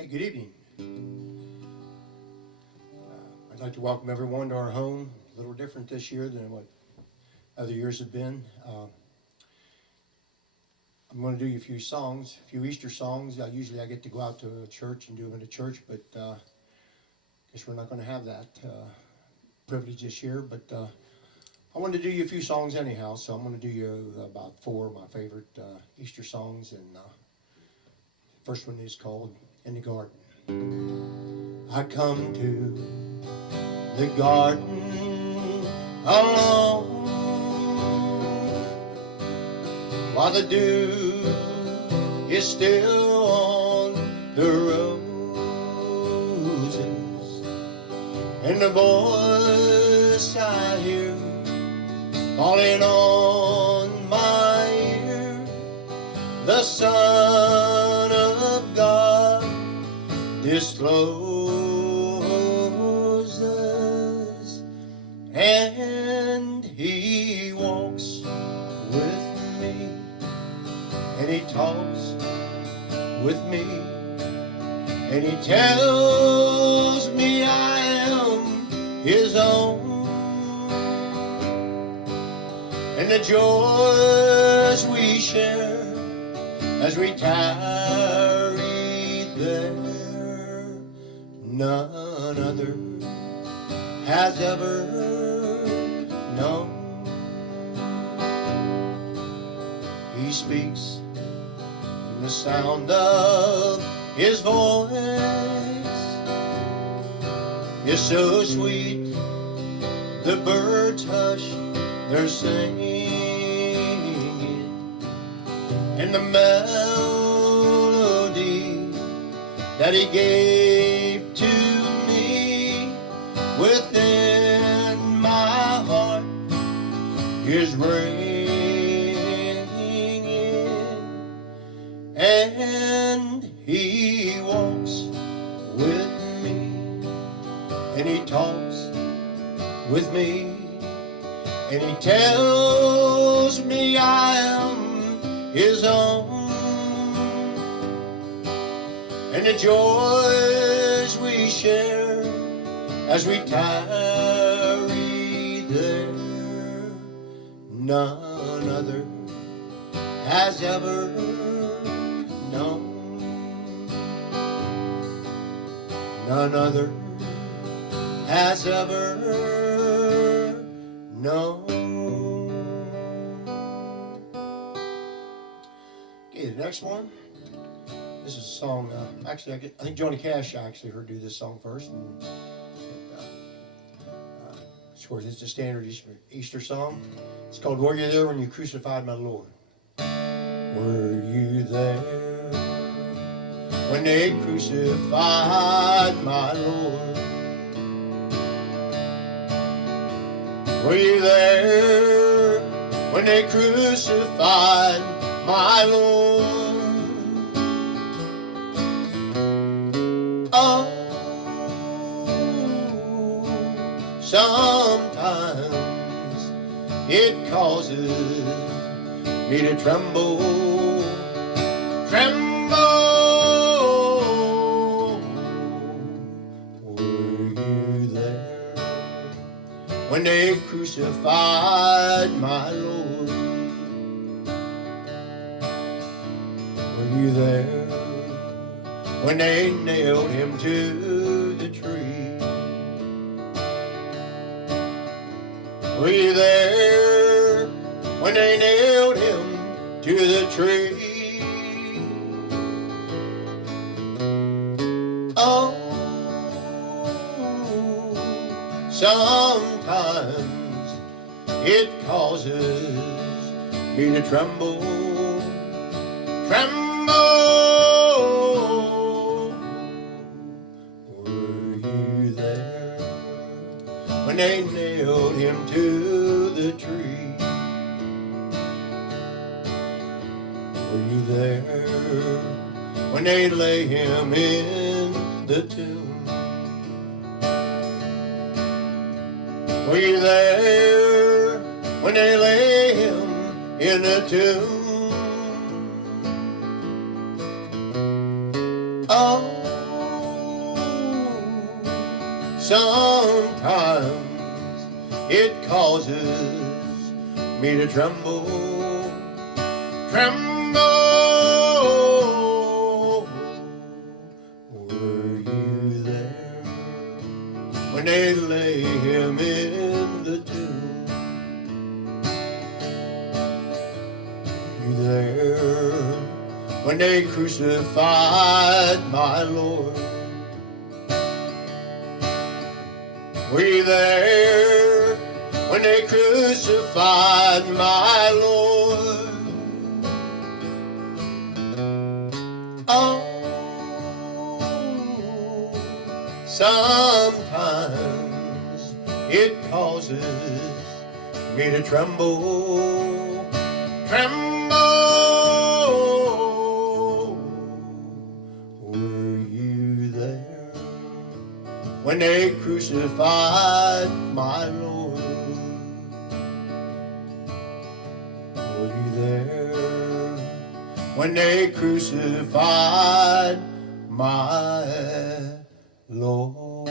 Hey, good evening. I'd like to welcome everyone to our home. A little different this year than what other years have been. I'm going to do you a few songs, a few Easter songs. Usually I get to go out to a church and do them in a church, but guess we're not going to have that privilege this year. But I wanted to do you a few songs anyhow, so I'm going to do you about four of my favorite Easter songs. And first one is called In the Garden. I come to the garden alone while the dew is still on the roses, and the voice I hear falling on my ear, the Son of God discloses, and He walks with me, and He talks with me, and He tells me I am His own, and the joys we share as we tarry there, none other has ever known. He speaks in the sound of His voice is so sweet, the birds hush their singing, and the melody that He gave to me within my heart is ringing, and He walks with me, and He talks with me, and He tells me I am His own, and the joys we share as we tarry there, none other has ever known. None other has ever known. Okay, the next one. This is a song. Actually, I think Johnny Cash actually heard do this song first. And of course, it's a standard Easter song. It's called "Were You There When You Crucified My Lord?" Were you there when they crucified my Lord? Were you there when they crucified my Lord? Oh, sometimes it causes me to tremble, tremble. Were you there when they crucified my Lord? Were you there when they nailed Him to the tree? Were you there when they nailed Him to the tree? Oh, sometimes it causes me to tremble, tremble. Were you there when they nailed Him to the tree? Were you there when they lay Him in the tomb? Were you there when they lay Him in the tomb? Oh, Sometimes it causes me to tremble, tremble. Were you there when they lay him in the tomb? Were you there when they crucified my Lord? Were you there when they crucified my Lord? Oh, sometimes it causes me to tremble, tremble. Were you there when they crucified my Lord? Were you there when they crucified my Lord?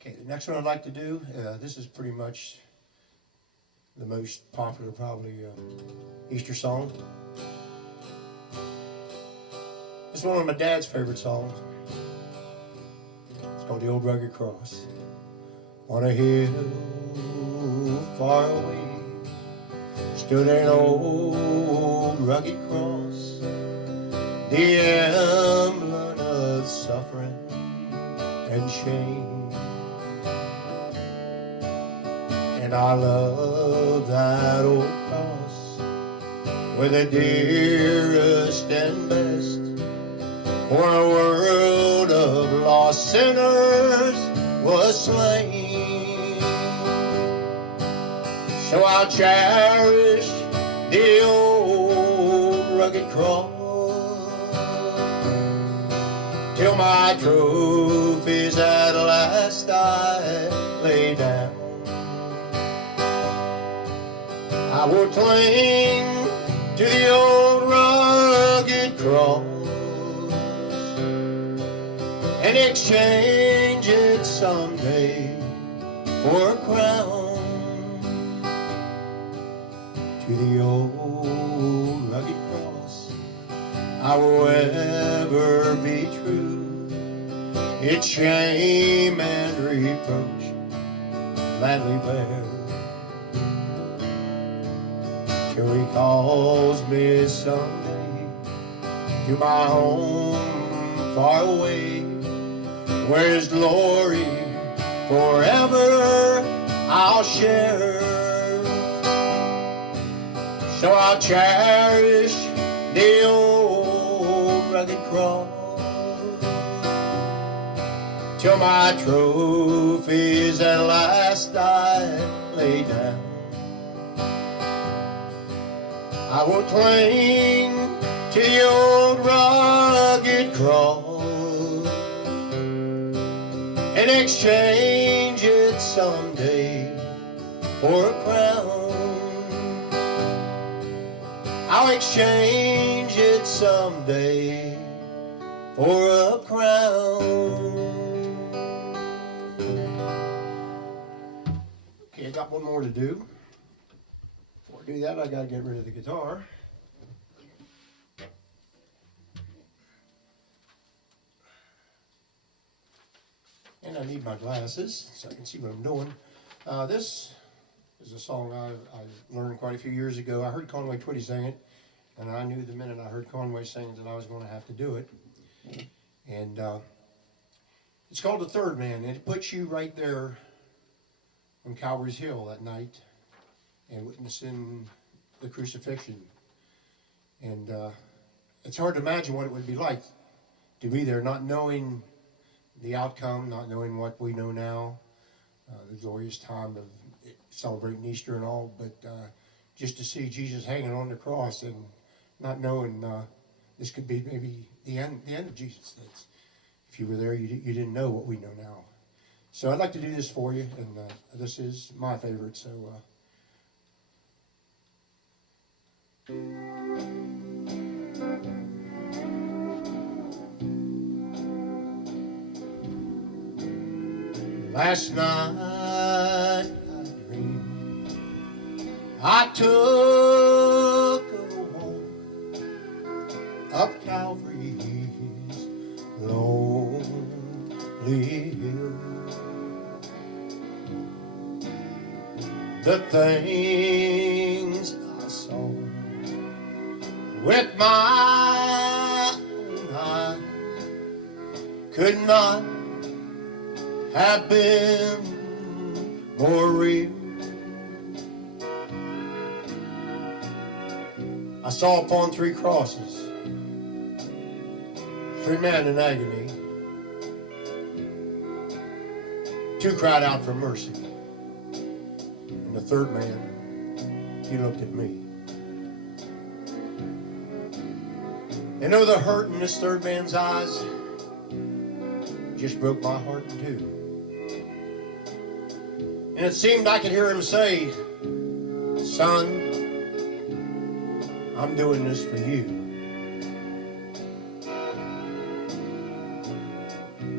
Okay, the next one I'd like to do, this is pretty much the most popular, probably, Easter song. It's one of my dad's favorite songs. It's called The Old Rugged Cross. On a hill far away stood an old rugged cross, the emblem of suffering and shame. And I love that old cross with the dearest and best, for a world of lost sinners was slain. So I'll cherish the old rugged cross till my trophies at last I lay down. I will cling to the old rugged cross and exchange it someday for a crown. To the old rugged cross I will ever be true, its shame and reproach gladly bear, till he calls me someday to my home far away, where his glory forever I'll share. So I'll cherish the old rugged cross till my trophies at last I lay down. I will cling to the old rugged cross and exchange it someday for a crown. I'll exchange it someday for a crown. Okay, I got one more to do. Before I do that, I gotta get rid of the guitar. And I need my glasses so I can see what I'm doing. This is a song I learned quite a few years ago. I heard Conway Twitty sing it, and I knew the minute I heard Conway sing that I was going to have to do it. And it's called The Third Man, and it puts you right there on Calvary's Hill that night and witnessing the crucifixion. And it's hard to imagine what it would be like to be there, not knowing the outcome, not knowing what we know now, the glorious time of celebrating Easter and all, but just to see Jesus hanging on the cross and not knowing this could be maybe the end of Jesus. That's, if you were there, you didn't know what we know now. So I'd like to do this for you, and this is my favorite. So. Last night I dreamed I took a walk up Calvary's lonely hill. The things I saw with my own eyes could not have been more real. I saw upon 3 crosses 3 men in agony. 2 cried out for mercy, and the 3rd man, he looked at me. And oh, the hurt in this 3rd man's eyes just broke my heart in 2. And it seemed I could hear him say, "Son, I'm doing this for you."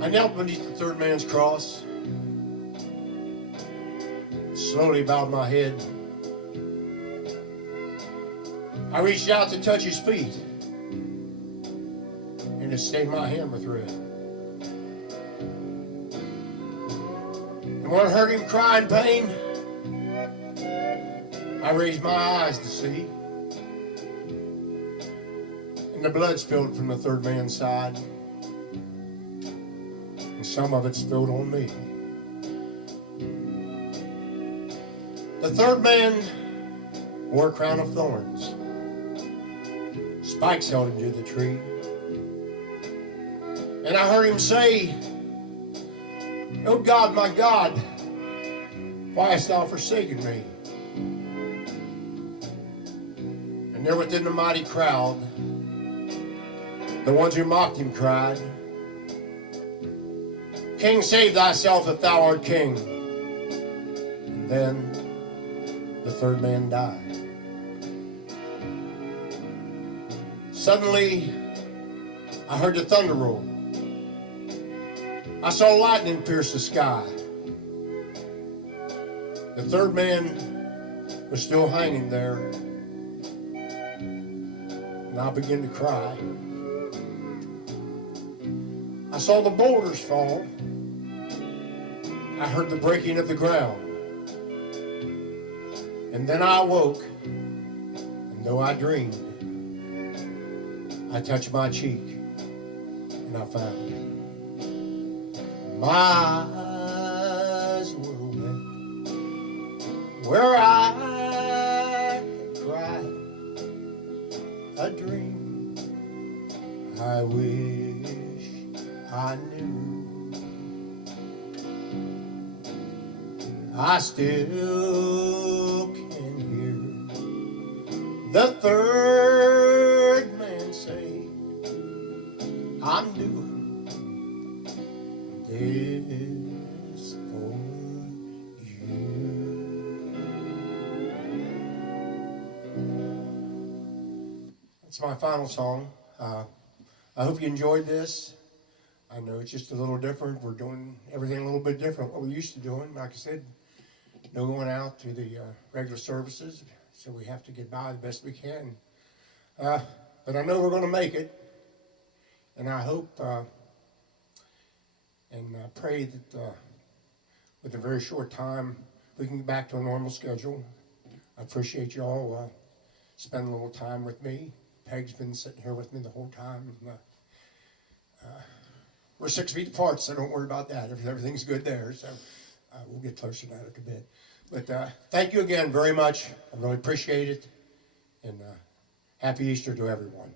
I knelt beneath the 3rd man's cross, slowly bowed my head. I reached out to touch his feet, and it stained my hand with red. And when I heard him cry in pain, I raised my eyes to see, and the blood spilled from the 3rd man's side, and some of it spilled on me. The 3rd man wore a crown of thorns. Spikes held him to the tree. And I heard him say, "Oh God, my God, why hast thou forsaken me?" And there within the mighty crowd, the ones who mocked him cried, "King, save thyself if thou art king." And then the 3rd man died. Suddenly, I heard the thunder roll. I saw lightning pierce the sky. The 3rd man was still hanging there, and I began to cry. I saw the boulders fall. I heard the breaking of the ground. And then I awoke, and though I dreamed, I touched my cheek, and I found my eyes were wet, where I had cried a dream I wish I knew. I still can hear the 3rd man say, "I'm doing this for you." That's my final song. I hope you enjoyed this. I know it's just a little different. We're doing everything a little bit different what we're used to doing. Like I said, no going out to the regular services, so we have to get by the best we can. But I know we're going to make it, and I hope and pray that with a very short time we can get back to a normal schedule. I appreciate you all spending a little time with me. Peg's been sitting here with me the whole time. We're 6 feet apart, so don't worry about that. Everything's good there, so we'll get closer to that a bit. But thank you again very much. I really appreciate it, and happy Easter to everyone.